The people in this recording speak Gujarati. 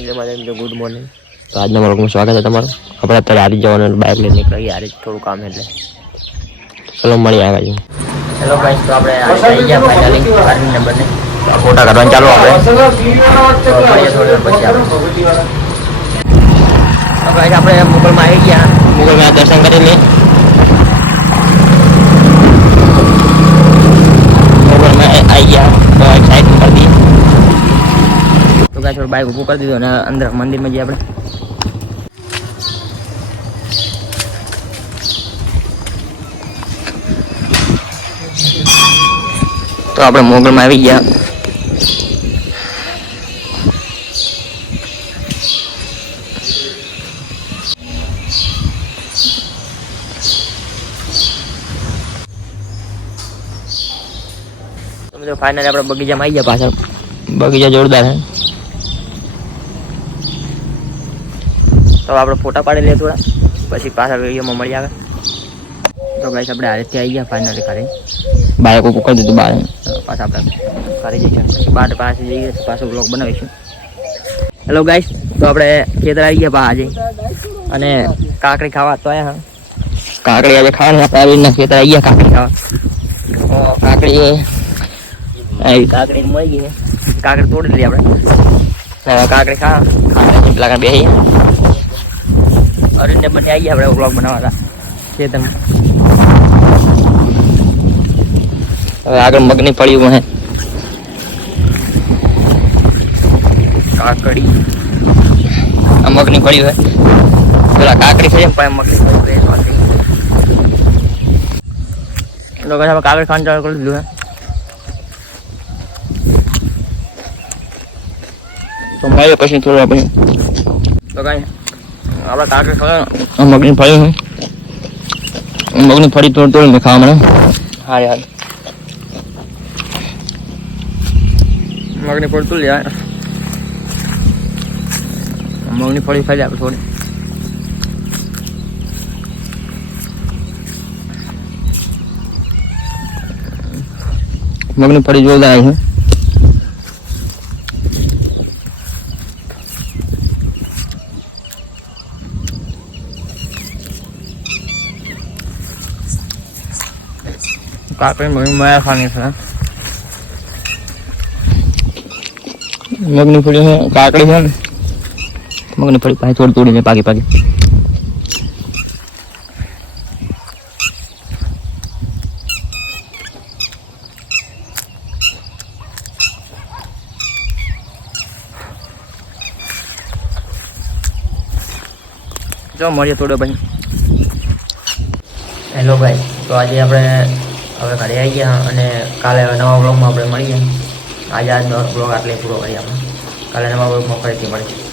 Good morning. तो आज ना में स्वागत है तमारो। अपने અત્યારે હારી જવાનું બાઇક લઈને નીકળી હારી થોડું કામ એટલે ચલો મળી આવ્યા છે। હેલો ગાઈસ તો આપણે આવી ગયા ફાઇનલી આર્મી નંબર ને ફોટા કાઢવાનું ચાલુ આપણે તો મળીએ થોડી વાર પછી આપણે તો ગાઈસ આપણે મુગલ માં આવી ગયા મુગલ માં દર્શન કરી લે मुगल में आई गया तो साइड कर दी तो गाइस और बाइक ऊपर कर दी અને અંદર મંદિર માં જઈએ આપણે तो આપણે મોગલ માં આવી ગયા तो फाइनली આપણે બગીચામાં આવી ગયા પાછળ બગીચા જોરદાર હે तो આપણે ફોટા પાડી લે થોડા પછી પાછળ વિડિયોમાં મળી આવે तो गाइस આપણે આરેથી આવી ગયા ફાઇનલી ઘરે બાઈક ઉપર કરી દીધું બહાર પાછા આપણે ઘરે જઈશું પછી બાર પાસે જઈએ પાછો વ્લોગ બનાવીશું હેલો ગાઈસ તો આપણે ખેતર આવી ગયા આજે અને કાકડી ખાવા તો આયા કાકડી આજે ખાવાની આપણે આવીને ખેતર આવી ગયા કાકડી ખાવા કાકડી आई काकड़ी मरी है काकड़ी तोड़ ली આપણે કાકડી ખાવા પેલા બે અરને બને આવી આપણે વ્લોગ બનાવવા ખેતરમાં હવે આગળ મગની પડ્યું હે કાકડી આ મગની પડ્યું હે પેલા કાકડી છે પણ મગની પડ્યું હે લોકો આપણે કાકડી ખાવાનું ચાલુ કરી દીધું હે तो मैं પછી થોડા પછી તો કાઈ આપડા કાકડી ખાવા મગની ફળી હે મગની ફળી તોડ ને ખાવા મને હા યાર મગની ફળી તો યાર મગની ફળી ખાઈ લે આપણે થોડી મગની ફળી જોરદાર આવી છે काकड़ी मैं खानी है मगनी फड़ी है काकड़ी है मगनी फड़ी पाए थोड़ी थोड़ी पाकी पाकी जो मरिए थोड़े भाई हेलो भाई तो आज આપણે હવે ઘરે આવી ગયા અને કાલે નવા બ્લોગમાં આપણે મળીએ આજે આજનો બ્લોગ આટલે પૂરો કરીએ આપણે કાલે નવા બ્લોગમાં ફરીથી મળીએ